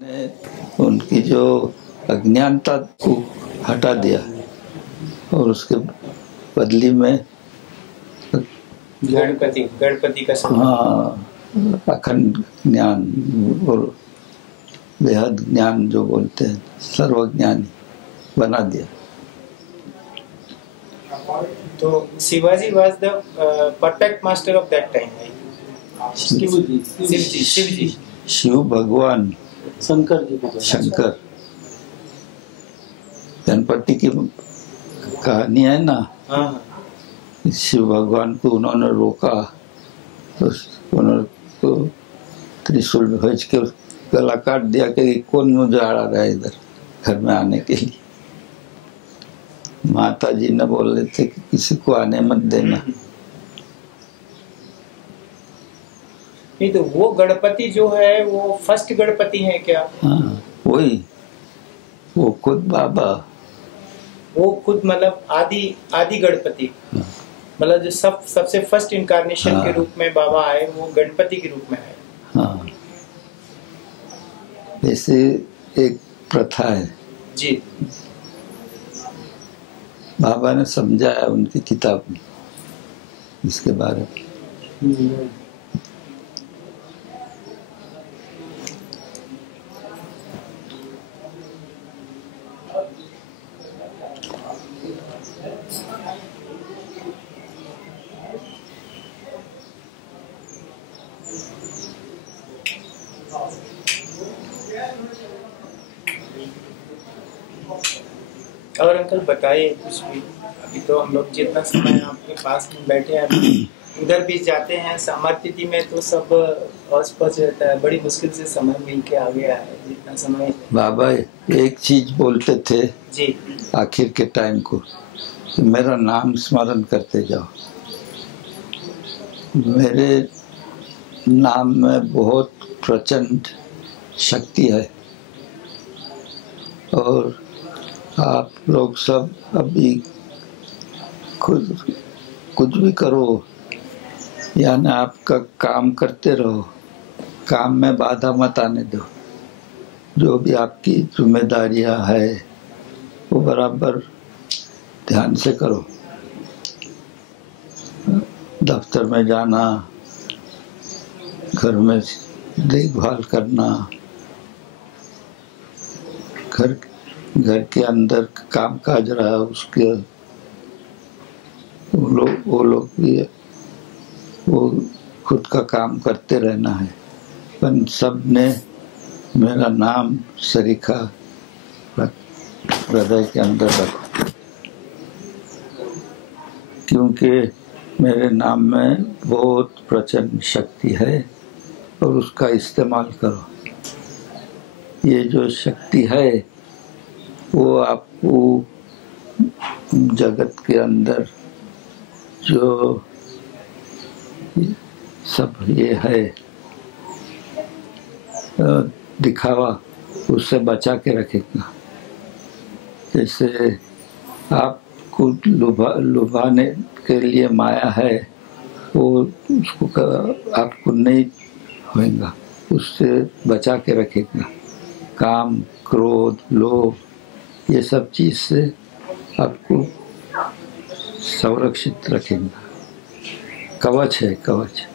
ने उनकी जो अज्ञानता को हटा दिया और उसके बदली में गणपति का अखंड ज्ञान और बेहद ज्ञान जो बोलते हैं सर्वज्ञानी बना दिया। तो Shivaji was the perfect master of that time. Shivji Shiv भगवान शंकर गणपति की कहानी है ना। शिव भगवान को उन्होंने रोका तो उन्होंने तो त्रिशूल भेज के गला काट दिया कि कौन मुझे आ रहा है इधर घर में आने के लिए। माता जी ने बोले थे कि किसी को आने मत देना। नहीं तो वो गणपति जो है वो फर्स्ट गणपति है क्या? हाँ वही, वो खुद बाबा, वो खुद मतलब आदि गणपति, मतलब जो सबसे फर्स्ट इनकारनेशन के रूप में बाबा आए वो गणपति के रूप में आए। हाँ ऐसे एक प्रथा है जी। बाबा ने समझाया उनकी किताब में इसके बारे में। और अंकल बताइए कुछ भी। अभी तो हम लोग जितना समय आपके पास में बैठे हैं उधर भी जाते हैं समाधि में तो सब औस पौच रहता है। बड़ी मुश्किल से समय मिल के आ गया है जितना समय। बाबा एक चीज बोलते थे जी आखिर के टाइम को कि मेरा नाम स्मरण करते जाओ। मेरे नाम में बहुत प्रचंड शक्ति है और आप लोग सब अभी खुद कुछ भी करो यानी आपका काम करते रहो, काम में बाधा मत आने दो। जो भी आपकी जिम्मेदारियां है वो बराबर ध्यान से करो। दफ्तर में जाना, घर में देखभाल करना, घर के अंदर काम काज रहा है उसके वो लोग भी वो खुद का काम करते रहना है। पर सब ने मेरा नाम सरीखा हृदय के अंदर रखो क्योंकि मेरे नाम में बहुत प्रचंड शक्ति है और उसका इस्तेमाल करो। ये जो शक्ति है वो आपको जगत के अंदर जो सब ये है दिखावा उससे बचा के रखेगा। जैसे आपको लुभाने के लिए माया है वो उसको आपको नहीं होगा, उससे बचा के रखेगा। काम, क्रोध, लोभ ये सब चीज से आपको संरक्षित रखेगा। कवच है कवच।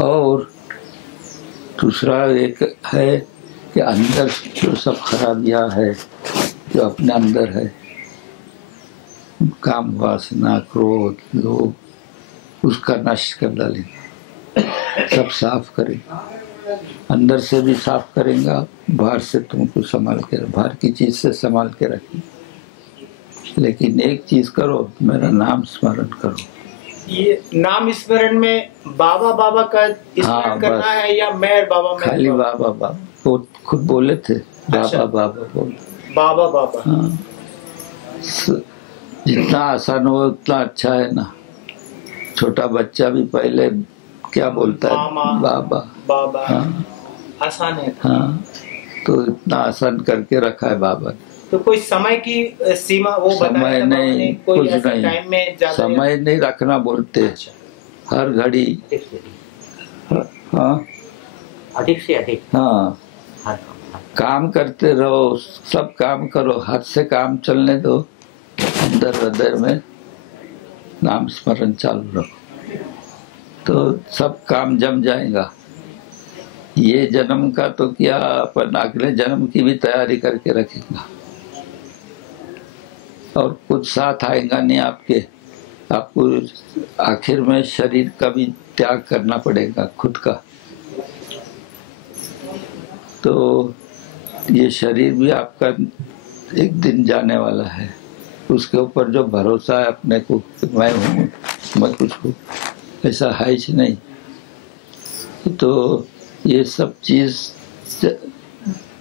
और दूसरा एक है कि अंदर जो सब खराबियां है जो अपने अंदर है, काम, वासना, क्रोध, लोभ, उसका नष्ट कर डालेगा, सब साफ करेगा। अंदर से भी साफ करेगा, बाहर से तुमको संभाल के, बाहर की चीज से संभाल के रखेगा। लेकिन एक चीज करो, मेरा नाम स्मरण करो। ये नाम स्मरण में बाबा बाबा का स्मरण करना है या मैं बाबा में? खाली बाबा बाबा, वो खुद बोले थे बाबा। अच्छा। बाबा बोल, बाबा बाबा। हाँ जितना आसान हो उतना अच्छा है ना। छोटा बच्चा भी पहले क्या बोलता है? बाबा बाबा। हाँ आसान है। हाँ तो इतना आसान करके रखा है बाबा। तो कोई समय की सीमा वो समय नहीं, कुछ नहीं, टाइम में समय नहीं रखना बोलते। अच्छा। हर घड़ी हाँ अधिक से अधिक। हाँ काम करते रहो, सब काम करो, हाथ से काम चलने दो, अंदर हृदय में नाम स्मरण चालू रखो, तो सब काम जम जाएगा। ये जन्म का तो क्या, अपन अगले जन्म की भी तैयारी करके रखेगा। और कुछ साथ आएगा नहीं आपके, आपको आखिर में शरीर का भी त्याग करना पड़ेगा खुद का। तो ये शरीर भी आपका एक दिन जाने वाला है, उसके ऊपर जो भरोसा है अपने को, मैं हूँ, मैं कुछ हूँ, ऐसा है ही नहीं। तो ये सब चीज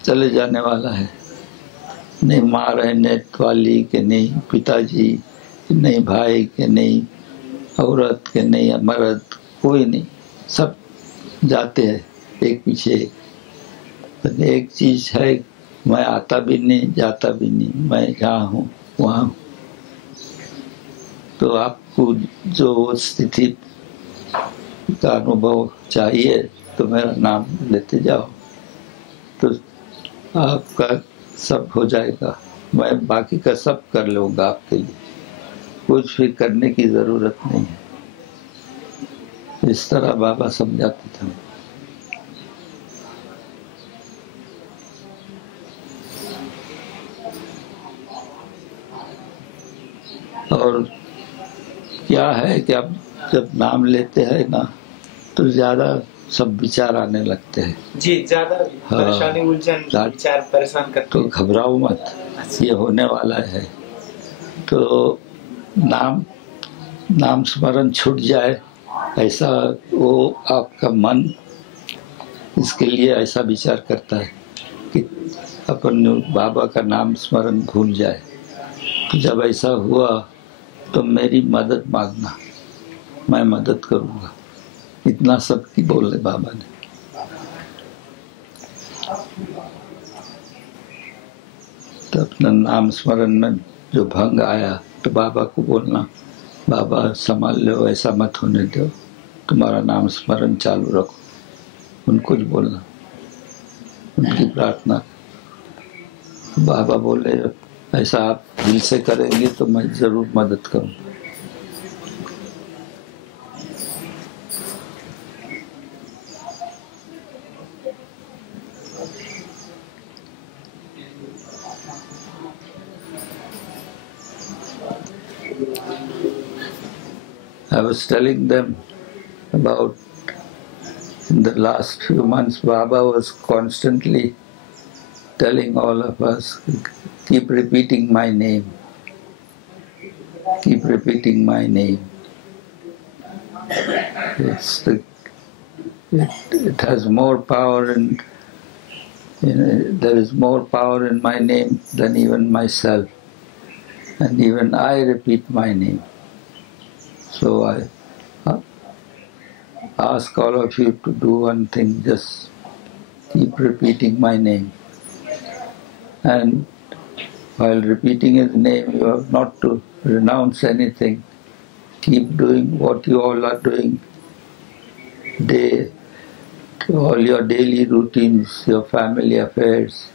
चले जाने वाला है। नहीं माँ रहने वाली के नहीं पिताजी, नहीं भाई के नहीं औरत के नहीं मर्द, कोई नहीं, सब जाते हैं एक पीछे एक। एक चीज है, मैं आता भी नहीं जाता भी नहीं, मैं जहाँ हूँ वहाँ हूँ। तो आपको जो स्थिति का अनुभव चाहिए तो मेरा नाम लेते जाओ, तो आपका सब हो जाएगा। मैं बाकी का सब कर लूँगा आपके लिए, कुछ भी करने की ज़रूरत नहीं है। इस तरह बाबा समझाते थे। और क्या है कि आप जब नाम लेते हैं ना, तो ज़्यादा सब विचार आने लगते हैं जी, ज्यादा परेशानी, उलझन, विचार परेशान करते तो घबराओ मत, ये होने वाला है। तो नाम स्मरण छूट जाए, ऐसा वो आपका मन इसके लिए ऐसा विचार करता है कि अपन बाबा का नाम स्मरण भूल जाए। तो जब ऐसा हुआ तो मेरी मदद मांगना, मैं मदद करूँगा, इतना सब की बोले बाबा ने। तो अपना नाम स्मरण में जो भंग आया तो बाबा को बोलना, बाबा संभाल लो, ऐसा मत होने दो, तुम्हारा नाम स्मरण चालू रखो। उनको बोलना, उनकी प्रार्थना। बाबा बोले ऐसा आप दिल से करेंगे तो मैं जरूर मदद करूँगा। I was telling them about in the last few months, Baba was constantly telling all of us, keep repeating my name, keep repeating my name. It has more power, and there is more power in my name than even myself, and even I repeat my name. So I ask all of you to do one thing, just keep repeating my name. And while repeating his name, you have not to renounce anything. Keep doing what you all are doing, all your daily routines, your family affairs,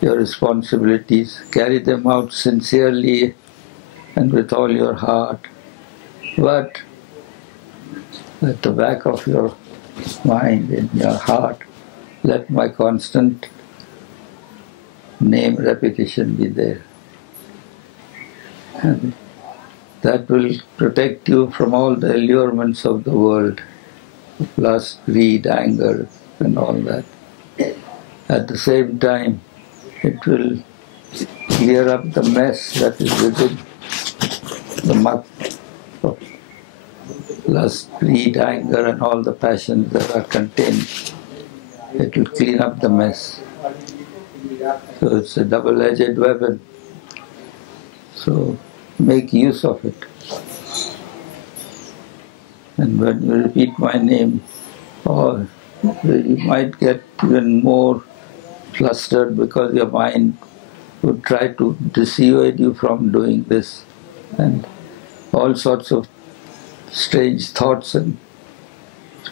your responsibilities. Carry them out sincerely and with all your heart. But at the back of your mind, in your heart, let my constant name repetition be there. And that will protect you from all the allurements of the world, lust, greed, anger, and all that. At the same time, it will clear up the mess that is within the muck of lust, greed, anger, and all the passions that are contained. It will clean up the mess. So it's a double-edged weapon. So make use of it. And when you repeat my name, or you might get even more flustered because your mind would try to dissuade you from doing this, and all sorts of strange thoughts and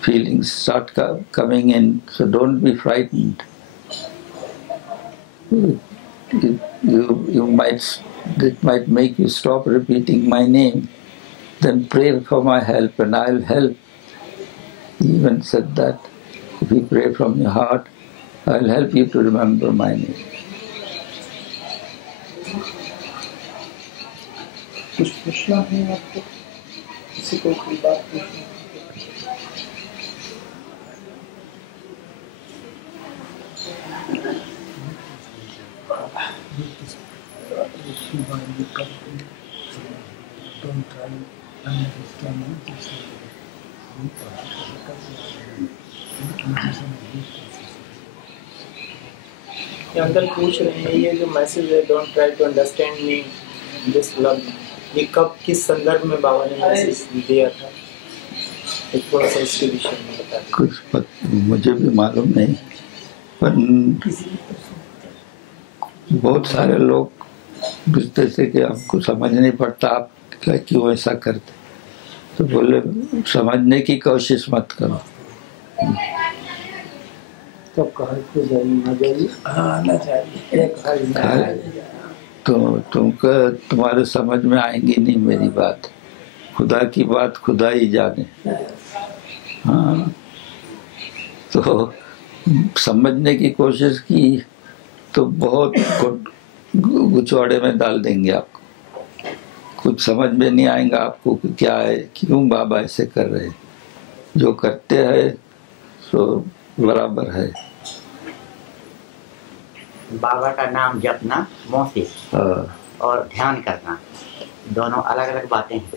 feelings start coming in. So don't be frightened. you might, it might make you stop repeating my name. Then pray for my help and I'll help. He even said that if you pray from your heart, I'll help you to remember my name. कुछ पूछना है आपको, किसी को कोई बात पूछनी? Uncle पूछ रहे हैं ये जो मैसेज है, don't try to understand me, this love, ये कब किस संदर्भ में बाबा ने मैसेज दिया था? एक थोड़ा सा इसके विषय में बता दें। कुछ मुझे भी मालूम नहीं, पर बहुत सारे लोग जैसे कि आपको समझ नहीं पड़ता, आप क्यों ऐसा करते, तो बोले समझने की कोशिश मत करो। तब कहा तो जाइए, आना चाहिए, तो तुम्हारे समझ में आएंगी नहीं मेरी बात, खुदा की बात खुदा ही जाने। हाँ, तो समझने की कोशिश की तो बहुत गुचौड़े में डाल देंगे आपको, कुछ समझ में नहीं आएगा आपको कि क्या है, क्यों बाबा ऐसे कर रहे हैं। जो करते हैं तो बराबर है। बाबा का नाम जपना मुंह से और ध्यान करना दोनों अलग अलग बातें हैं।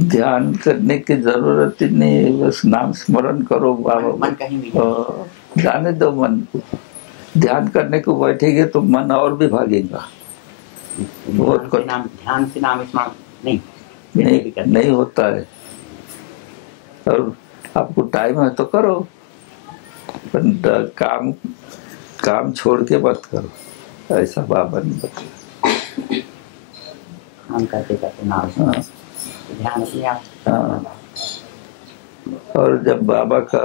ध्यान करने की जरूरत ही नहीं, बस नाम स्मरण करो बाबा। मन कहीं भी जाने दो मन को, ध्यान करने को बैठेंगे तो मन और भी भागेगा। बहुत ध्यान से नाम स्मरण नहीं होता है। और आपको टाइम है तो करो, पर काम छोड़ के मत करो, ऐसा बाबा ने बताया। काम करते करते नाम ध्यान किया। और जब बाबा का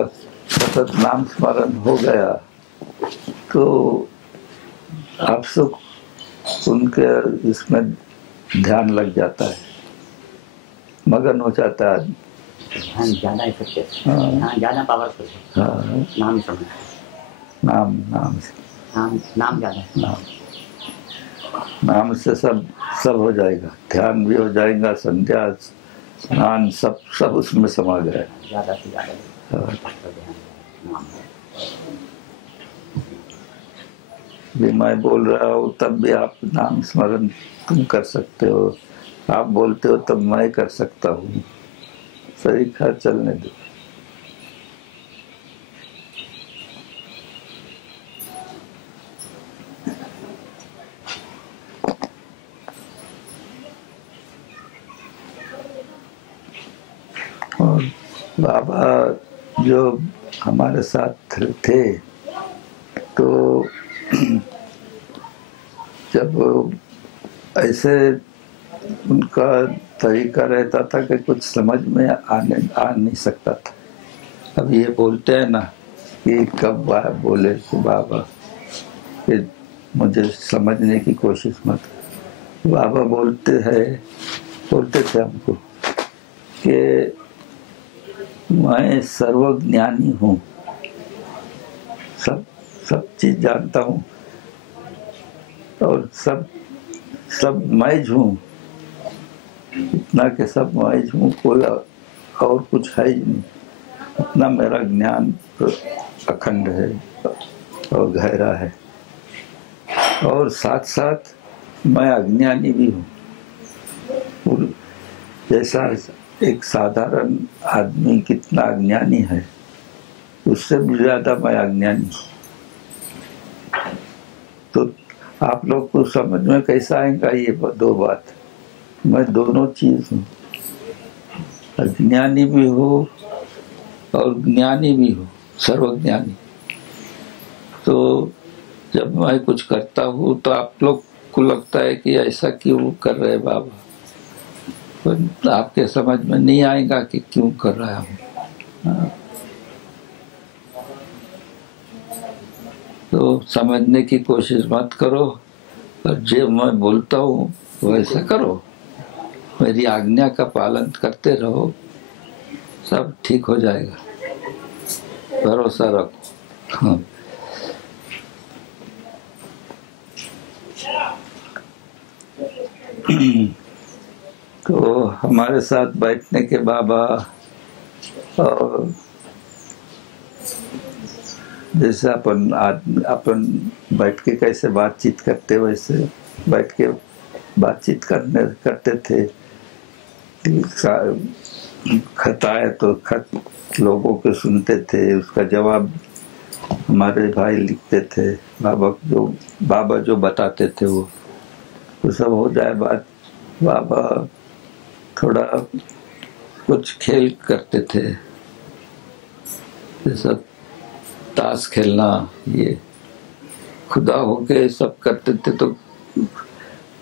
सतत नाम स्मरण हो गया तो आप सब उनके इसमें ध्यान लग जाता है, मगन हो जाता है। ध्यान ज्यादा इफेक्टिव, ध्यान ज्यादा पावरफुल है। नाम समझ, नाम ज्यादा, नाम से सब हो जाएगा, ध्यान भी हो जाएगा, संध्या स्नान सब उसमें समा गया। ज्यादा से ज्यादा भी मैं बोल रहा हूँ तब भी आप नाम स्मरण तुम कर सकते हो, आप बोलते हो तब मैं कर सकता हूँ। सही खा, चलने दो। और बाबा जो हमारे साथ थे तो जब ऐसे उनका तरीका रहता था कि कुछ समझ में आ नहीं सकता था। अब ये बोलते हैं ना कि कब बोले कि बाबा कि मुझे समझने की कोशिश मत। बाबा बोलते थे हमको कि मैं सर्वज्ञानी हूँ, सब चीज जानता हूँ और सब मैज हूँ, इतना कि सब मैज हूँ, कोई और कुछ है ही नहीं। इतना मेरा ज्ञान तो अखंड है और गहरा है, और साथ साथ मैं अज्ञानी भी हूँ। जैसा एक साधारण आदमी कितना अज्ञानी है, उससे भी ज्यादा मैं अज्ञानी हूँ। तो आप लोग को समझ में कैसा आएगा ये दो बात? मैं दोनों चीज हूँ, अज्ञानी भी हूँ और ज्ञानी भी हूँ, सर्वज्ञानी। तो जब मैं कुछ करता हूँ तो आप लोग को लगता है कि ऐसा क्यों कर रहे बाबा, तो आपके समझ में नहीं आएगा कि क्यों कर रहा हूँ। तो समझने की कोशिश मत करो, और जो मैं बोलता हूँ वैसा करो, मेरी आज्ञा का पालन करते रहो, सब ठीक हो जाएगा, भरोसा रखो। हाँ। तो हमारे साथ बैठने के बाबा, और जैसे अपन बैठ के कैसे बातचीत करते वैसे बैठ के बातचीत करते थे। खत आए तो खत लोगों के सुनते थे, उसका जवाब हमारे भाई लिखते थे, बाबा जो बताते थे वो सब हो जाए बात। बाबा थोड़ा कुछ खेल करते थे, जैसा ताश खेलना, ये खुदा होके सब करते थे। तो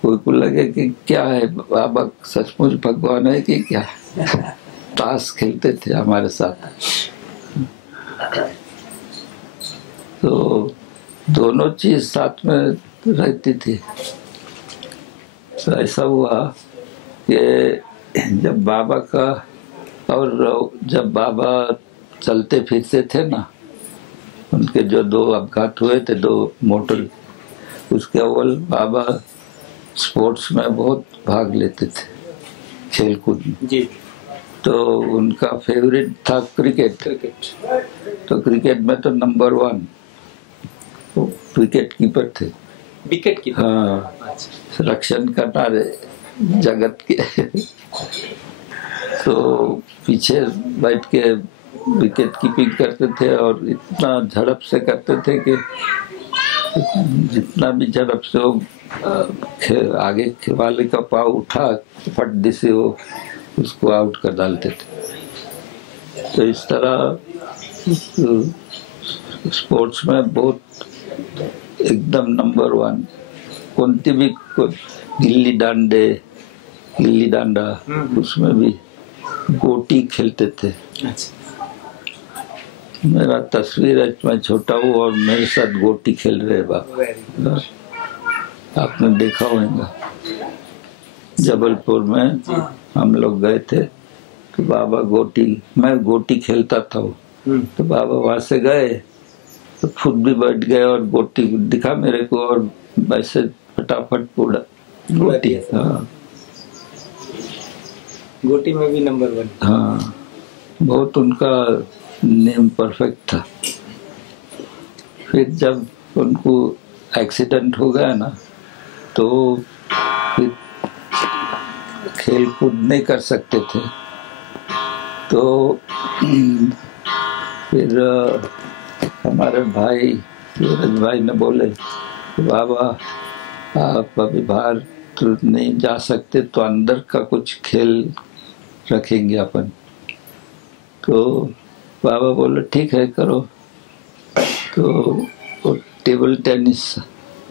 कोई को लगे कि क्या है, बाबा सचमुच भगवान है कि क्या। ताश खेलते थे हमारे साथ। तो दोनों चीज साथ में रहती थी। तो ऐसा हुआ कि जब बाबा का, और जब बाबा चलते फिरते थे ना, उनके जो 2 अपघात हुए थे, 2 मोटर, उसके अव्वल बाबा स्पोर्ट्स में बहुत भाग लेते थे, खेल कूद में जी। तो उनका फेवरेट था क्रिकेट। तो क्रिकेट में तो नंबर 1 वो विकेट कीपर थे। Wicket keeper? हाँ, रक्षण करना जगत के। तो पीछे बैठ के विकेट कीपिंग करते थे, और इतना झड़प से करते थे कि जितना भी झड़प से वो आगे वाले का पाँव उठा, फट से वो उसको आउट कर डालते थे। तो इस तरह स्पोर्ट्स में बहुत एकदम नंबर 1। कोणती भी गिल्ली डांडा, उसमें भी गोटी खेलते थे। मेरा तस्वीर है, मैं छोटा हूँ और मेरे साथ गोटी खेल रहे बाबा, आपने देखा होगा। जबलपुर में हम लोग गए थे, तो बाबा मैं गोटी खेलता था, तो बाबा वहां से गए तो खुद भी बैठ गए और गोटी दिखा मेरे को, और वैसे फटाफट पूरा गोटी। हाँ, गोटी में भी नंबर 1। हाँ, बहुत उनका नेम परफेक्ट था। फिर जब उनको एक्सीडेंट हो गया ना, तो फिर खेल कूद नहीं कर सकते थे। तो फिर हमारे भाई सूरज भाई ने बोले, बाबा आप अभी बाहर तो नहीं जा सकते, तो अंदर का कुछ खेल रखेंगे अपन। तो बाबा बोले ठीक है करो। तो टेबल टेनिस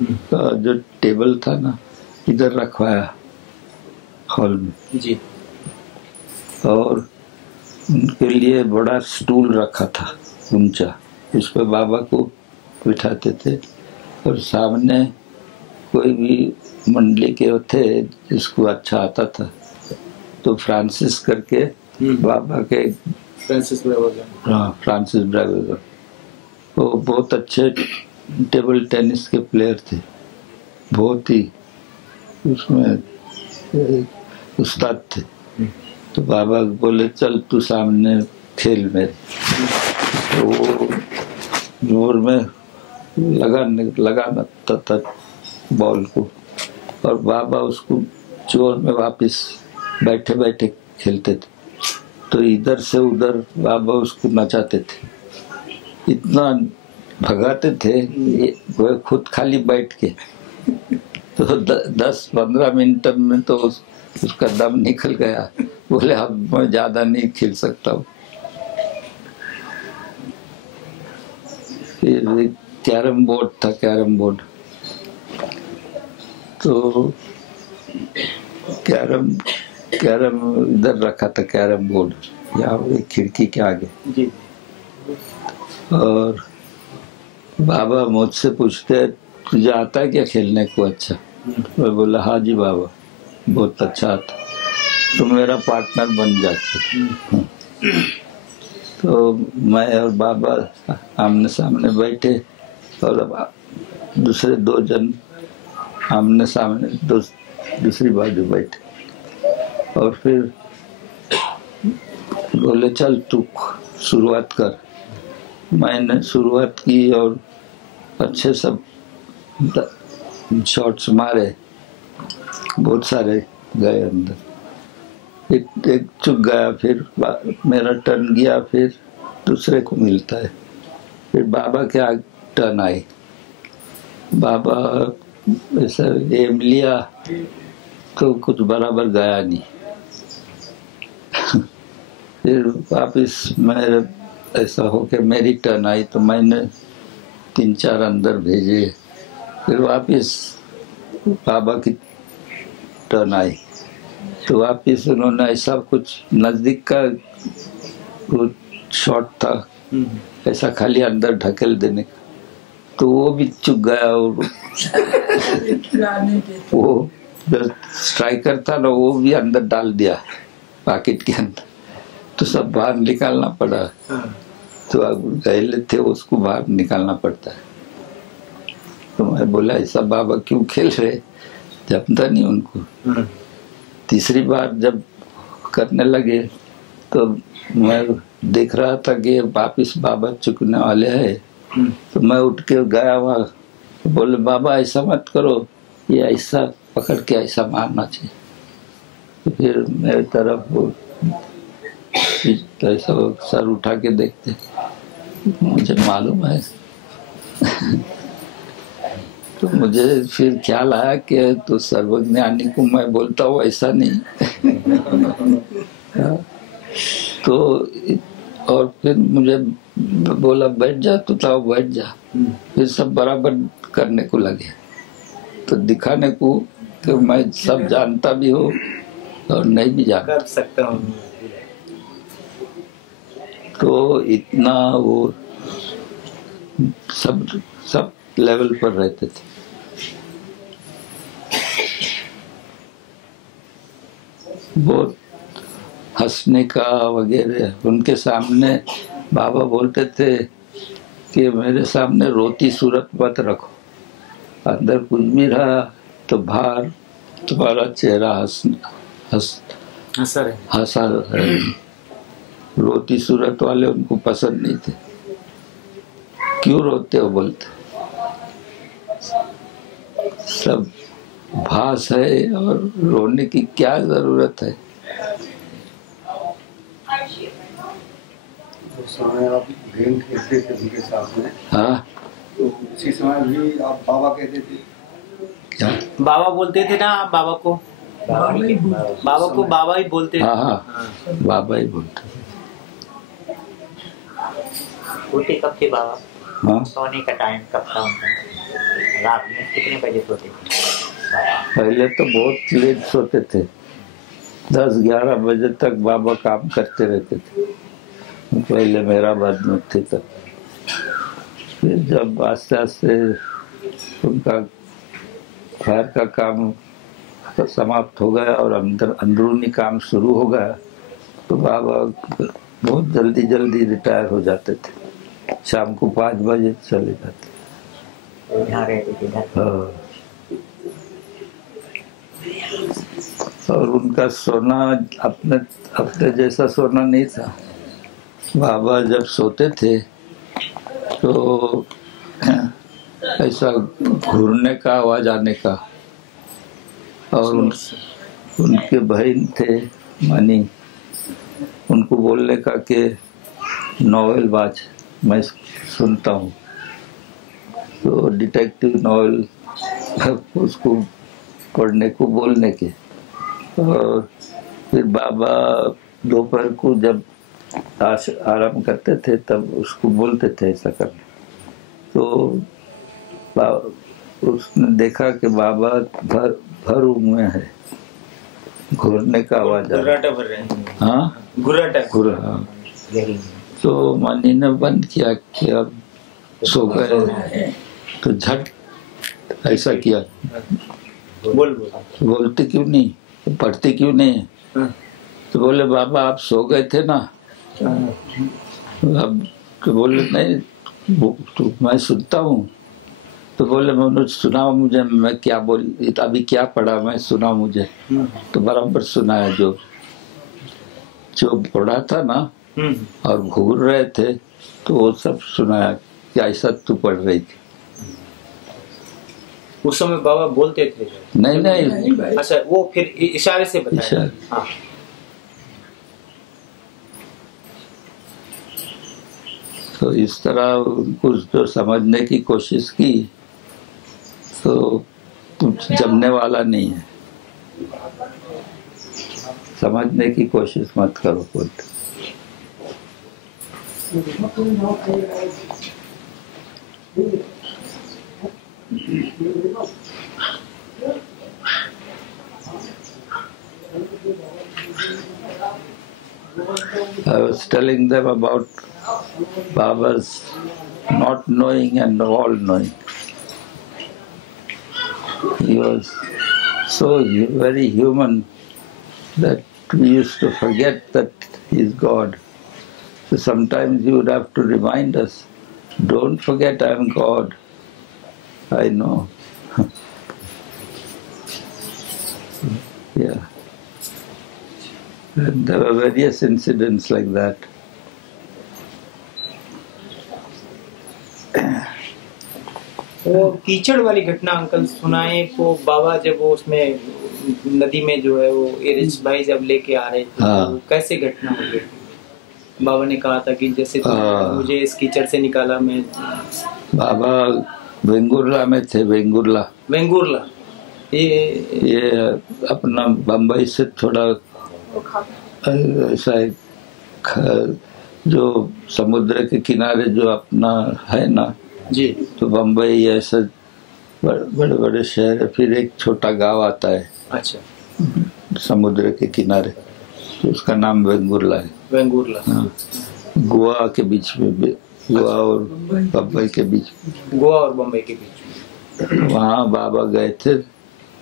का जो टेबल था ना, इधर रखवाया हॉल में जी, और उनके लिए बड़ा स्टूल रखा था ऊंचा, उस पर बाबा को बिठाते थे। और सामने कोई भी मंडली के थे जिसको अच्छा आता था, तो फ्रांसिस करके बाबा के, फ्रांसिस ब्रावोगर, वो बहुत अच्छे टेबल टेनिस के प्लेयर थे, बहुत ही उसमें उस्ताद थे। तो बाबा बोले चल तू सामने खेल मेरे। तो वो जोर में लगाना था बॉल को, और बाबा उसको जोर में वापस बैठे बैठे खेलते थे। तो इधर से उधर बाबा उसको नचाते थे, इतना भगाते थे वो खुद खाली बैठ के। तो 10-15 मिनट में तो उसका दम निकल गया, बोले अब मैं ज्यादा नहीं खेल सकता हूँ। फिर कैरम बोर्ड था, कैरम बोर्ड, तो कैरम इधर रखा था, कैरम बोर्ड यहाँ खिड़की के आगे जी। और बाबा मुझसे पूछते तुझे आता है क्या खेलने को? अच्छा। मैं बोला हाँ जी बाबा, बहुत अच्छा आता, तुम मेरा पार्टनर बन जाते। तो मैं और बाबा आमने सामने बैठे और अब दूसरे 2 जन आमने सामने दूसरी बाजू बैठे और फिर बोले चल तू शुरुआत कर। मैंने शुरुआत की और अच्छे सब शॉट्स मारे, बहुत सारे गए अंदर। एक चुक गया, फिर मेरा टर्न गया, फिर दूसरे को मिलता है, फिर बाबा के आगे टर्न आई। बाबा ऐसा एम लिया तो कुछ बराबर गया नहीं। फिर वापिस मेरे ऐसा हो के मेरी टर्न आई तो मैंने 3-4 अंदर भेजे। फिर वापिस बाबा की टर्न आई तो वापिस उन्होंने ऐसा कुछ नजदीक का शॉट था, ऐसा खाली अंदर ढकेल देने का, तो वो भी चुक गया। और वो जो स्ट्राइकर था ना वो भी अंदर डाल दिया पॉकेट के अंदर, तो सब बाहर निकालना पड़ा। तो गहले थे उसको बाहर निकालना पड़ता है। तो मैं बोला ऐसा बाबा क्यों खेल रहे, जमता नहीं उनको। तीसरी बार जब करने लगे तो मैं देख रहा था कि वापिस बाबा चुकने वाले हैं, तो मैं उठ के गया वहाँ, तो बोले बाबा ऐसा मत करो, ये ऐसा पकड़ के ऐसा मारना चाहिए। तो फिर मेरे तरफ वो ऐसा सर उठा के देखते, मुझे मालूम है। तो मुझे फिर ख्याल आया कि तो सर्वज्ञानी को मैं बोलता हूँ ऐसा नहीं। तो और फिर मुझे बोला बैठ जा, तो था बैठ जा। फिर सब बराबर करने को लगे, तो दिखाने को कि मैं सब जानता भी हूँ और नहीं भी जानता कर सकता हूँ। तो इतना वो सब लेवल पर रहते थे। बहुत हंसने का वगैरह उनके सामने बाबा बोलते थे कि मेरे सामने रोती सूरत मत रखो, अंदर कुछ भी रहा तो बाहर तुम्हारा चेहरा हंसा है। रोती सूरत वाले उनको पसंद नहीं थे। क्यों रोते हो बोलते, सब भास है और रोने की क्या जरूरत है। उस समय आप गेम खेलते थे उनके साथ में, हाँ तो उसी समय भी आप बाबा कहते थे क्या? बाबा बोलते थे ना बाबा को बाबा ही बोलते थे। हाँ बाबा ही बोलते। सोते कब थे बाबा? हाँ सोने का टाइम कब था उनका? रात में कितने बजे सोते थे? पहले तो बहुत लेट सोते थे, 10-11 बजे तक बाबा काम करते रहते थे। पहले मेरा बाद में थे तब। फिर जब आस्ते आस्ते उनका घर का काम समाप्त हो गया और अंदरूनी काम शुरू हो गया, तो बाबा बहुत जल्दी रिटायर हो जाते थे। शाम को 5 बजे चले जाते। यहाँ रहते थे। हाँ। और उनका सोना अपने जैसा सोना नहीं था। बाबा जब सोते थे तो ऐसा घूरने का आवाज आने का, और उनके बहन थे मनी, उनको बोलने का कि नॉवेल बाज मैं सुनता हूँ, तो डिटेक्टिव नॉवेल उसको पढ़ने को बोलने के। और फिर बाबा दोपहर को जब आराम करते थे तब उसको बोलते थे ऐसा करना। तो उसने देखा कि बाबा भर में है, घूरने का आवाज आ रहा। हाँ घुरा। तो मनी ने बंद किया कि अब सो गए तो झट ऐसा किया, बोलते क्यों नहीं, पढ़ते क्यों नहीं? तो बोले बाबा आप सो गए थे ना। अब तो बोले नहीं तो मैं सुनता हूँ। तो बोले मनोज सुनाओ मुझे, मैं क्या बोल अभी क्या पढ़ा मैं, सुनाओ मुझे। तो बराबर सुनाया जो पढ़ा था ना और घूर रहे थे तो वो सब सुनाया कि ऐसा तू पढ़ रही थी। उस समय बाबा बोलते थे? नहीं। अच्छा, वो फिर इशारे से बताया। हाँ। तो इस तरह कुछ तो समझने की कोशिश की तो कुछ जमने वाला नहीं है। समझने की कोशिश मत करो खुद। I was telling them about Baba's not knowing and all knowing. He was so very human that we used to forget that he is God. So sometimes he would have to remind us, don't forget I am God. I know. Yeah. And there were various incidents like that. वो कीचड़ वाली घटना uncle सुनाए को बाबा जब वो उसमें नदी में जो है वो एरिस भाई जब लेके आ रहे थे तो कैसे घटना हो गई? बाबा ने कहा था कि जैसे मुझे इस कीचड़ से निकाला। मैं बाबा वेंगुर्ला में थे। वेंगुर्ला ये अपना बम्बई से थोड़ा ऐसा जो समुद्र के किनारे जो अपना है ना जी, तो बम्बई ऐसे बड़े बड़े शहर है, फिर एक छोटा गांव आता है। अच्छा। समुद्र के किनारे, तो उसका नाम वेंगुर्ला है। वेंगुर्ला, हाँ। गोवा के बीच में, गोवा और बम्बई के बीच में। गोवा और बम्बई के बीच में वहाँ बाबा गए थे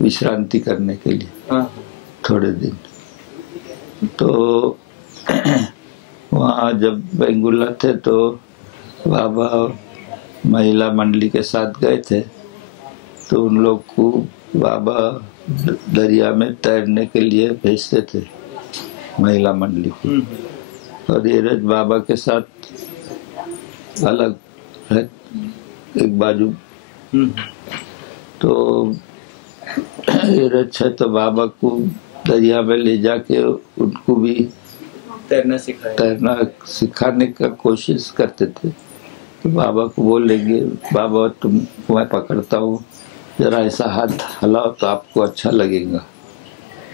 विश्रांति करने के लिए। हाँ। थोड़े दिन। तो वहाँ जब वेंगुर्ला थे तो बाबा महिला मंडली के साथ गए थे, तो उन लोग को बाबा दरिया में तैरने के लिए भेजते थे, महिला मंडली को। और धीरज बाबा के साथ अलग है एक बाजू। तो धीरज है तो बाबा को दरिया में ले जाके उनको भी तैरना सिखाने का कोशिश करते थे। तो बाबा को बोलेंगे बाबा तुम मैं पकड़ता हूँ, जरा ऐसा हाथ हिलाओ तो आपको अच्छा लगेगा।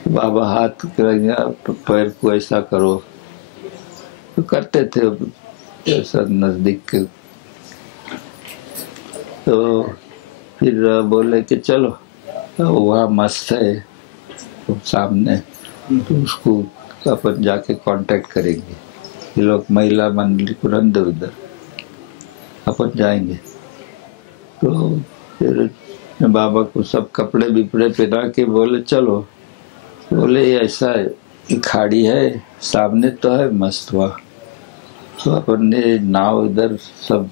बाबा हाथ करेंगे पैर को ऐसा करो, तो करते थे ऐसा नजदीक के। तो फिर बोले कि चलो वहाँ मस्त है तो सामने, तो उसको अपन जाके कांटेक्ट करेंगे। ये लोग महिला मंडली को रंध उधर अपन जाएंगे। तो फिर बाबा को सब कपड़े बिपड़े पहना के बोले चलो। बोले ऐसा है खाड़ी है सामने तो है मस्त वहाँ। तो अपन ने नाव इधर सब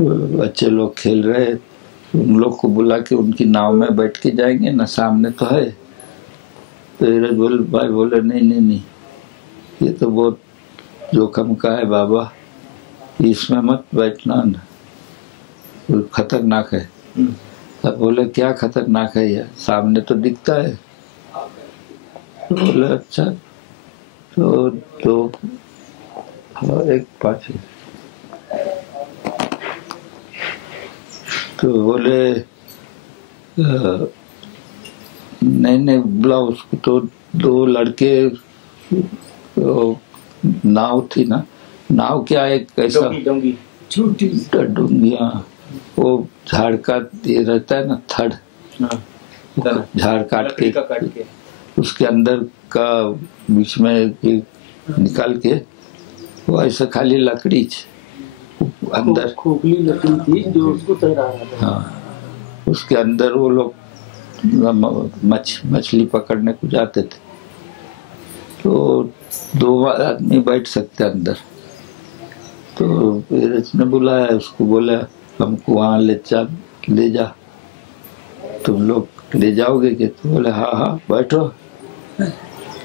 बच्चे लोग खेल रहे, उन लोग को बुला के उनकी नाव में बैठ के जाएंगे ना, सामने तो है। तो धीरज भाई बोले नहीं ये तो बहुत जोखिम का है बाबा, इसमें मत बैठना ना, खतरनाक है। तब बोले क्या खतरनाक है यार, सामने तो दिखता है। तो बोले अच्छा। तो एक पाँच। तो बोले नहीं बुला उसको। तो दो लड़के, नाव थी ना, नाव क्या एक ऐसा छोटी डूंगिया, वो झाड़ का ये रहता है ना थड़, झाड़ काट के उसके अंदर का बीच में निकाल के वो ऐसा खाली लकड़ी अंदर खोखली लकड़ी थी जो उसको तैरा रहा था। हाँ, उसके अंदर वो लोग मछली पकड़ने को जाते थे, तो 2 आदमी बैठ सकते अंदर। तो नीरज ने बुलाया उसको, बोला हमको वहाँ ले जा, तुम लोग ले जाओगे कि? तो बोले हाँ हाँ बैठो।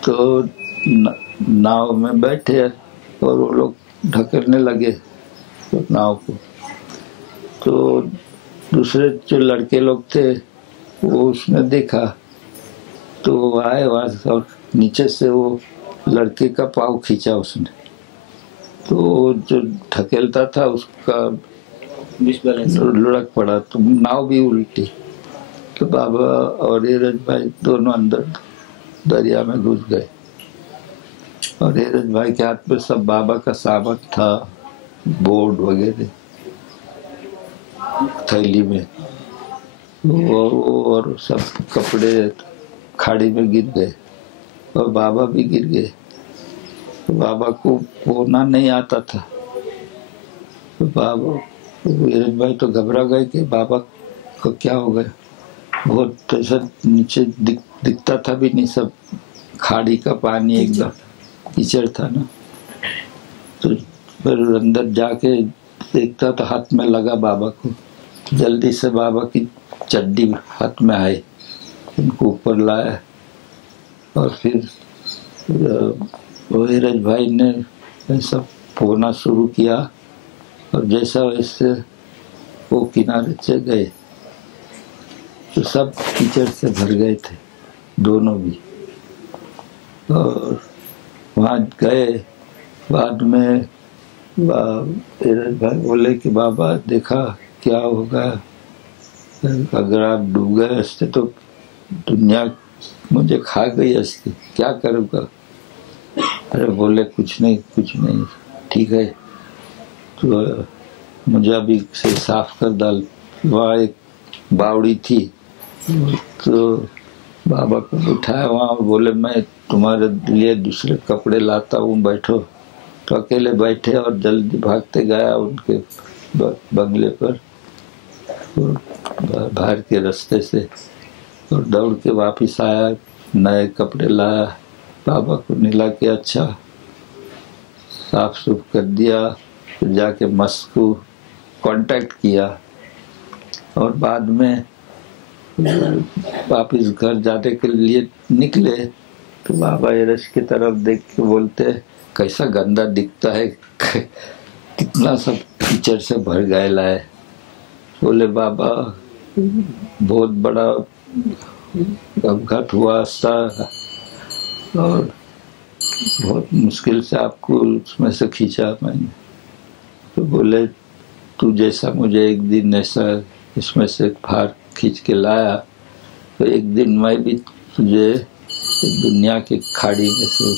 तो नाव में बैठे और वो लोग ढकेलने लगे तो नाव को। तो दूसरे जो लड़के लोग थे वो उसने देखा, तो वो आए वहाँ से और नीचे से वो लड़के का पाँव खींचा उसने, तो जो ढकेलता था उसका लुढ़क पड़ा, तो नाव भी उल्टी। तो बाबा और नीरज भाई दोनों अंदर दरिया में घुस गए और नीरज भाई के हाथ में सब बाबा का सामान था, बोर्ड वगैरह थैली में, और सब कपड़े खाड़ी में गिर गए और बाबा भी गिर गए। तो बाबा को पोना नहीं आता था, तो बाबा नीरज भाई तो घबरा गए कि बाबा को क्या हो गया। बहुत ऐसा नीचे दिखता था भी नहीं, सब खाड़ी का पानी एकदम कीचड़ था ना। तो फिर अंदर जाके देखता तो हाथ में लगा बाबा को, जल्दी से बाबा की चड्डी हाथ में आई, उनको ऊपर लाया और फिर नीरज भाई ने ऐसा पोना शुरू किया और जैसा वैसे वो किनारे से गए तो सब कीचड़ से भर गए थे दोनों भी। और वहाँ गए, बाद में नीरज भाई बोले कि बाबा देखा क्या होगा, अगर आप डूब गए हंसते तो दुनिया मुझे खा गई हंसती, क्या करूँगा। अरे बोले कुछ नहीं ठीक है, तो मुझे अभी से साफ कर डाल। वहाँ एक बावड़ी थी, तो बाबा को उठाया वहाँ, बोले मैं तुम्हारे लिए दूसरे कपड़े लाता हूँ, बैठो। तो अकेले बैठे और जल्दी भागते गया उनके बंगले पर बाहर के रास्ते से, और दौड़ के वापस आया, नए कपड़े लाया, बाबा को नहला के अच्छा साफ सुफ कर दिया। फिर जाके मस्क को कांटेक्ट किया और बाद में वापस घर जाने के लिए निकले तो बाबा नीरज की तरफ देख के बोलते कैसा गंदा दिखता है, कितना सब कीचड़ से भर गया है। बोले बाबा बहुत बड़ा अपघात हुआ था और बहुत मुश्किल से आपको उसमें से खींचा मैंने। तो बोले तू जैसा मुझे एक दिन ऐसा इसमें से बाहर खींच के लाया, तो एक दिन मैं भी तुझे दुनिया की खाड़ी में से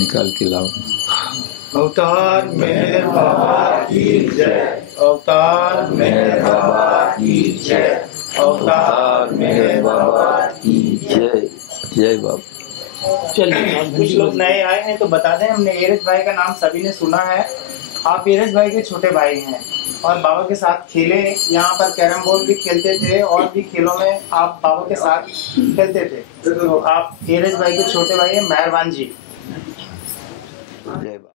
निकाल के लाऊंगा। अवतार मेहर बाबा की जय, अवतार मेहर बाबा की जय, अवतार मेहर बाबा की जय। जय बाबा। चलिए कुछ लोग नए आए हैं तो बता दें, हमने नीरज भाई का नाम सभी ने सुना है। आप नीरज भाई के छोटे भाई हैं और बाबा के साथ खेले, यहाँ पर कैरम बोर्ड भी खेलते थे और भी खेलों में आप बाबा के साथ खेलते थे। तो आप नीरज भाई के छोटे भाई हैं मेहरबान जी।